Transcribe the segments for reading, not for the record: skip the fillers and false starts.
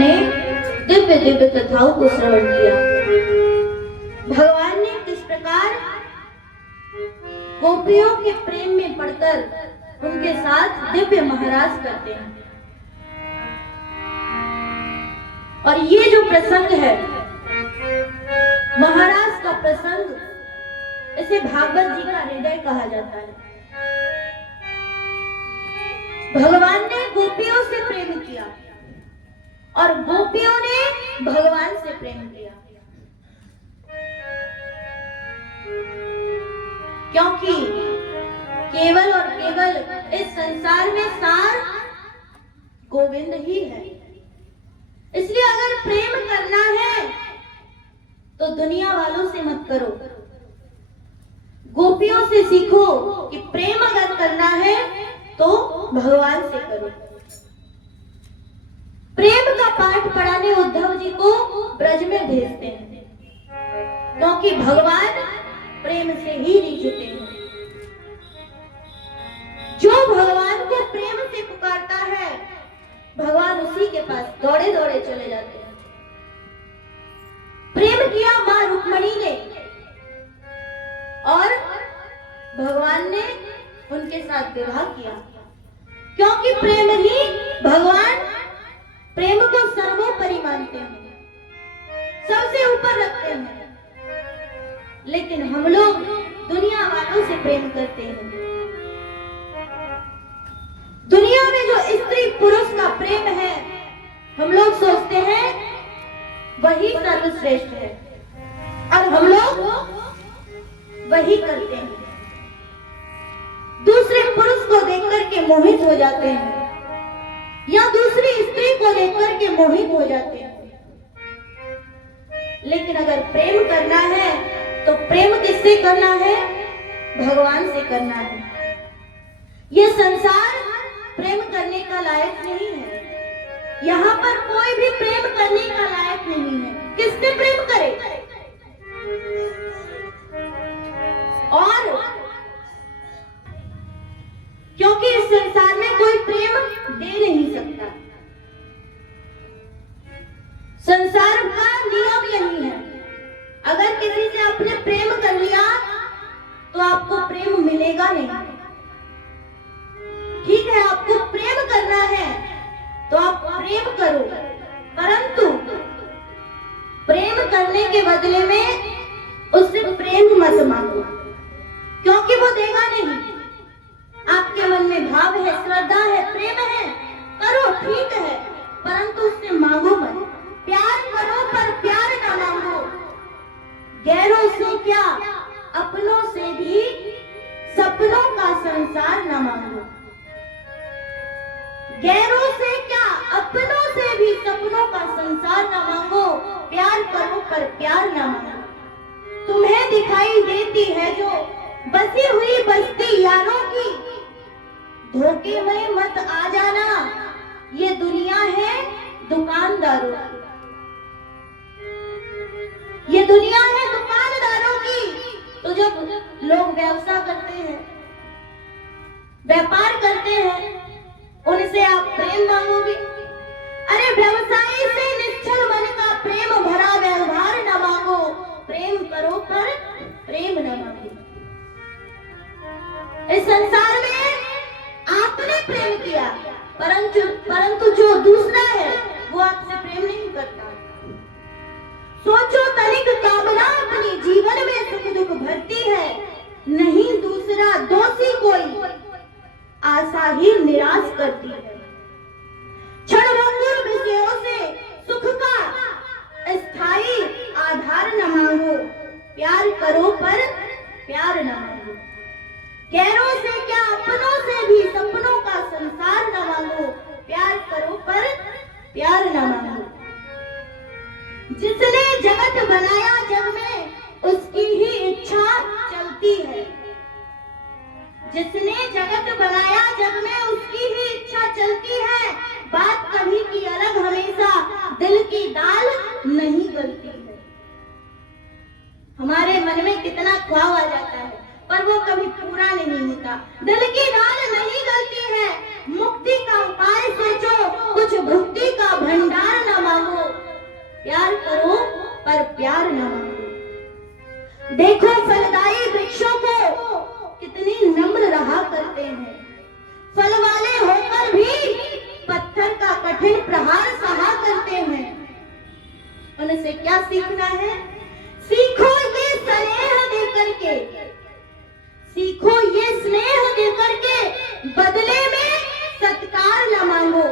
ने दिव्य दिव्य कथाओं को श्रवण किया। भगवान ने किस प्रकार गोपियों के प्रेम में पड़कर उनके साथ दिव्य महाराज करते हैं। और ये जो प्रसंग है महाराज का प्रसंग, इसे भागवत जी का हृदय कहा जाता है। भगवान ने गोपियों से प्रेम किया और गोपियों ने भगवान से प्रेम किया, क्योंकि केवल और केवल इस संसार में सार गोविंद ही है। इसलिए अगर प्रेम करना है तो दुनिया वालों से मत करो, गोपियों से सीखो कि प्रेम अगर करना है तो भगवान से करो। प्रेम का पाठ पढ़ाने उद्धव जी को ब्रज में भेजते हैं, क्योंकि भगवान प्रेम से ही रिझते हैं। जो भगवान को प्रेम से पुकारता है भगवान उसी के पास दौड़े दौड़े चले जाते हैं। प्रेम किया मां रुक्मणी ने और भगवान ने उनके साथ विवाह किया, क्योंकि प्रेम ही भगवान प्रेम को सर्वोपरि मानते हैं, सबसे ऊपर रखते हैं। लेकिन हम लोग दुनिया वालों से प्रेम करते हैं। दुनिया में जो स्त्री पुरुष का प्रेम है हम लोग सोचते हैं वही सर्वश्रेष्ठ है और हम लोग वही करते हैं। दूसरे पुरुष को देखकर के मोहित हो जाते हैं या दूसरी स्त्री को देखकर के मोहित हो जाते हैं। लेकिन अगर प्रेम करना है तो प्रेम किससे करना है? भगवान से करना है। ये संसार प्रेम करने का लायक नहीं है। यहाँ पर कोई भी प्रेम करने का लायक नहीं है। किससे प्रेम करे? और क्योंकि इस संसार में कोई प्रेम दे नहीं सकता। संसार का नियम यही है, अगर किसी से आपने प्रेम कर लिया तो आपको प्रेम मिलेगा नहीं। ठीक है, आपको प्रेम करना है तो आप प्रेम करो, परंतु प्रेम करने के बदले में उससे प्रेम मत मांगो, क्योंकि वो देगा नहीं। आपके मन में भाव है, श्रद्धा है, प्रेम है, करो, ठीक है, परंतु उससे मांगो मत। प्यार करो पर प्यार ना मांगो। गैरों से क्या अपनों से भी सपनों का संसार न मांगो। गैरों से क्या अपनों से भी सपनों का संसार न मांगो। प्यार करो पर प्यार न मांगो। तुम्हें दिखाई देती है जो बसी हुई बस्ती यारों की, धोखे में मत आ जाना, ये दुनिया है दुकानदारों की। ये दुनिया है दुकानदारों की। तो जब लोग व्यवसाय करते हैं, व्यापार करते हैं, उनसे आप प्रेम मांगोगे? अरे व्यवसायी से निश्चल मन का प्रेम भरा व्यवहार न मांगो। प्रेम करो पर प्रेम न मांगो। इस संसार में आपने प्रेम किया, परंतु जो दूसरा है वो आपसे प्रेम नहीं करता। सोचो तनिक कामना अपनी जीवन में सुख दुख भरती है, नहीं दूसरा दोषी कोई आशा ही निराश करती है। क्षणभंगुर विषयों से सुख का स्थायी आधार न मांगो। प्यार करो पर प्यार न मांगो। गैरों से क्या अपनों से भी सपनों का संसार न मांगो। प्यार करो पर प्यार न मांगो। जिसने जगत बनाया जग में उसकी ही इच्छा चलती है। जिसने जगत बनाया जग में उसकी ही इच्छा चलती है। बात कभी की अलग, हमेशा दिल की दाल नहीं गलती है। हमारे मन में कितना ख्वाब आ जाता है पर वो कभी पूरा नहीं होता। दिल की दाल नहीं गलती है। मुक्ति का उपाय सोचो, कुछ भक्ति का भंडार न मांगो। क्या सीखना है? सीखो ये स्नेह दे करके, सीखो ये स्नेह दे करके, बदले में सत्कार न मांगो।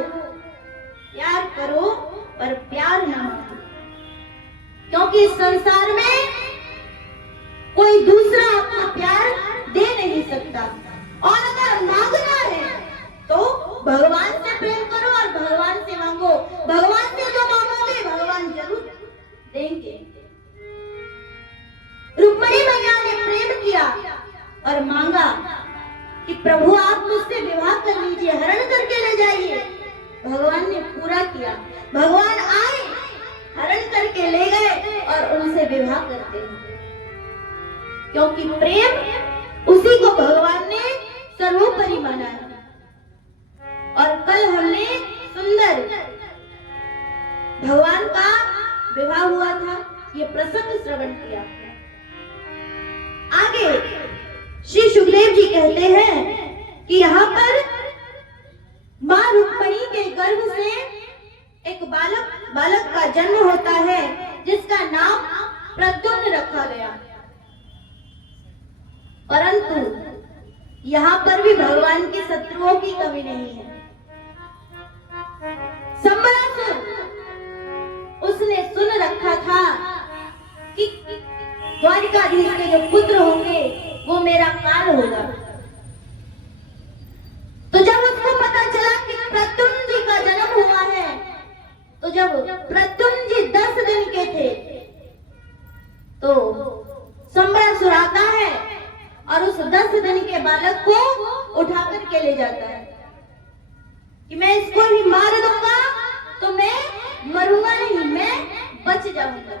प्यार करो पर प्यार न मांगो, क्योंकि इस संसार में कोई दूसरा अपना प्यार दे नहीं सकता। और अगर मांगना है तो भगवान से प्रेम करो और भगवान से मांगो। भगवान से जो मांगोगे भगवान जरूर देंगे। रुक्मिणी मैया ने प्रेम किया और मांगा कि प्रभु आप मुझसे विवाह कर लीजिए, हरण करके ले जाइए। भगवान ने पूरा किया। भगवान आए, हरण करके ले गए और उनसे विवाह करते हैं, क्योंकि प्रेम उसी को भगवान ने सर्वोपरि माना है। और कल हमने सुंदर भगवान का विवाह हुआ था, ये प्रसंग श्रवण किया। आगे श्री सुखदेव जी कहते हैं कि यहाँ पर मां रुक्मिणी के गर्भ से एक बालक का जन्म होता है, जिसका नाम प्रद्युम्न रखा गया। परंतु यहाँ पर भी भगवान के शत्रुओं की कमी नहीं है। संबरासुर उसने सुन रखा था कि द्वारिकाधीश के जो पुत्र होंगे वो मेरा काल होगा। तो जब उसको पता चला कि प्रद्युम्न जी का जन्म हुआ है, तो जब प्रद्युम्न जी 10 दिन के थे तो संबरासुर आता है और उस 10 दिन के बालक को उठा करके ले जाता है कि मैं इसको ही मार दूंगा तो मैं मरूंगा नहीं, मैं बच जाऊंगा।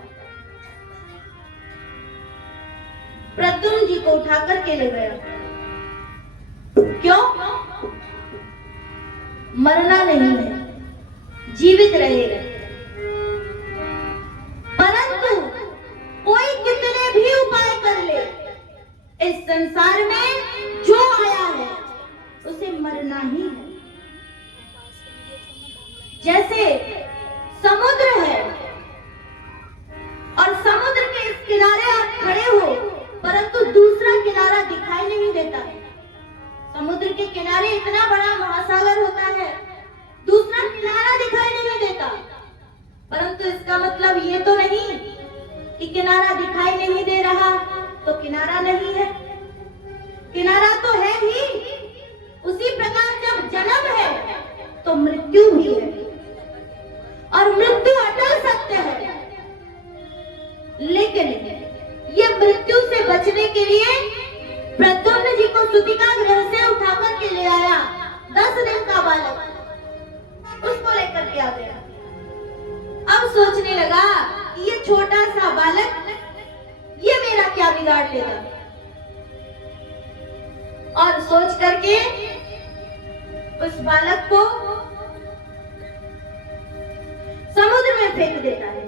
प्रद्युम्न जी को उठा करके ले गया। क्यों? मरना नहीं है, जीवित रहेगा। परंतु कोई कितने भी उपाय कर ले, इस संसार में जो आया है उसे मरना ही है। जैसे समुद्र है और समुद्र के इस किनारे आप खड़े हो, परंतु दूसरा किनारा दिखाई नहीं देता है। समुद्र के किनारे इतना बड़ा महासागर होता है, दूसरा किनारा दिखाई नहीं देता। परंतु इसका मतलब ये तो नहीं कि किनारा दिखाई नहीं दे रहा तो किनारा नहीं है, किनारा तो है ही। उसी प्रकार जब जन्म है तो मृत्यु भी है, और मृत्यु अटल सत्य है। लेकिन ये मृत्यु से बचने के लिए प्रद्युम्न जी को सुतिका गृह से उठा कर के ले आया। 10 दिन का बालक उसको लेकर के आ गया। अब सोचने लगा कि ये छोटा सा बालक ये मेरा क्या बिगाड़ लेगा, और सोच करके उस बालक को समुद्र में फेंक देता है।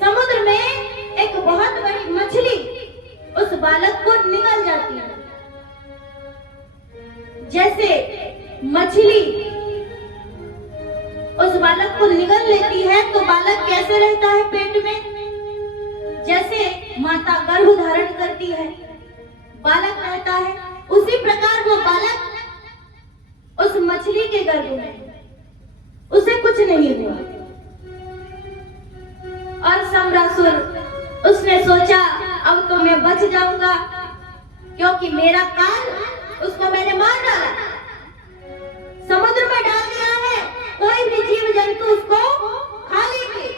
समुद्र में एक बहुत बड़ी मछली उस बालक को निगल जाती है। जैसे मछली उस बालक को निगल लेती है तो बालक कैसे रहता है पेट में? जैसे माता गर्भ धारण करती है, बालक रहता है, उसी प्रकार वो बालक उस मछली के गर्भ में, उसे कुछ नहीं हुआ। और संबरासुर उसने सोचा अब तो मैं बच जाऊंगा, क्योंकि मेरा काल उसको मैंने मार डाला, समुद्र में डाल दिया है, कोई भी जीव जंतु उसको खा लेंगे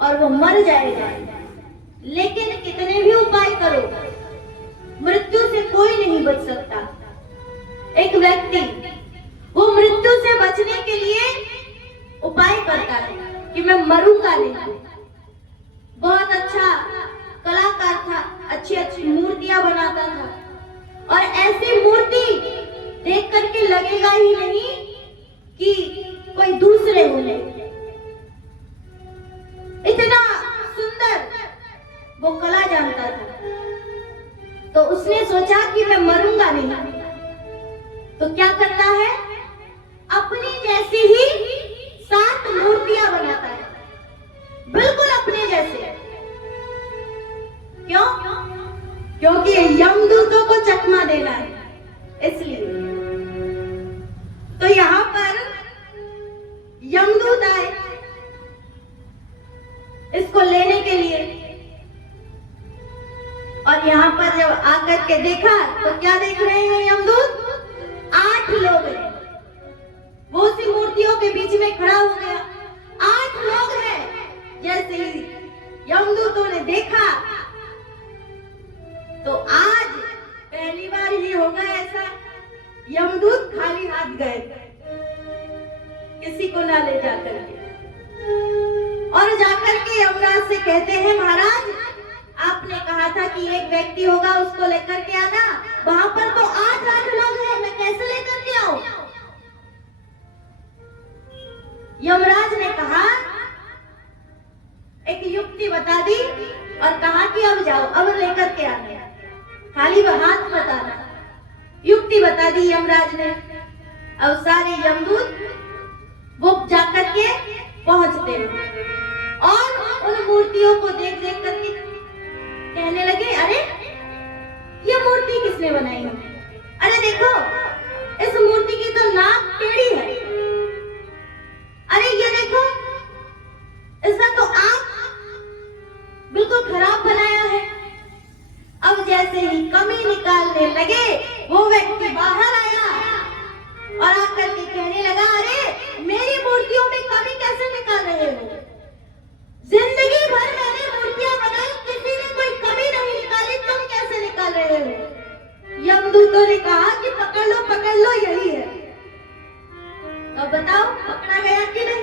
और वो मर जाएगा। लेकिन कितने भी उपाय करो, मृत्यु से कोई नहीं बच सकता। एक व्यक्ति वो मृत्यु से बचने के लिए उपाय करता है कि मैं मरूंगा नहीं। बहुत अच्छा कलाकार था, अच्छी अच्छी मूर्तियां बनाता था, और ऐसी मूर्ति देख करके लगेगा ही नहीं कि कोई दूसरे होंगे। इतना सुंदर वो कला जानता था। तो उसने सोचा कि मैं मरूंगा नहीं, तो क्या करता है, अपनी जैसी ही 7 मूर्तियां बनाता है। करके देखा तो क्या देख रहे हैं यमदूत? 8 लोग हैं। वो सी मूर्तियों के बीच में खड़ा हो गया। 8 लोग हैं। जैसे ही यमदूतों ने देखा तो आज पहली बार ही होगा ऐसा, यमदूत खाली हाथ गए, किसी को ना ले जाकर के, और जाकर के यमराज से कहते हैं महाराज आपने कहा था कि एक व्यक्ति होगा उसको लेकर के आना, वहां पर तो 8 लोग हैं, मैं कैसे लेकर के आऊं? यमराज ने कहा, एक युक्ति बता दी और कहा कि अब जाओ, अब लेकर के आना, खाली हाथ मत आना। युक्ति बता दी यमराज ने। अब सारे यमदूत वो जाकर के पहुंचते हैं और उन मूर्तियों को देख देख करके कहने लगे, अरे ये मूर्ति किसने बनाई है? अरे देखो इस मूर्ति की तो नाक टेढ़ी है। अरे ये देखो इसका तो आंख बिल्कुल खराब बनाया है। अब जैसे ही कमी निकालने लगे वो व्यक्ति बाहर आया और आकर के कहने लगा, अरे मेरी मूर्तियों में कमी कैसे निकाल रहे हो? जिंदगी भर मैंने मूर्तियां बनाई, किसी ने कोई कमी नहीं निकाली, तुम कैसे निकाल रहे हो? यमदूतों ने कहा कि पकड़ लो यही है। अब बताओ पकड़ा गया कि नहीं?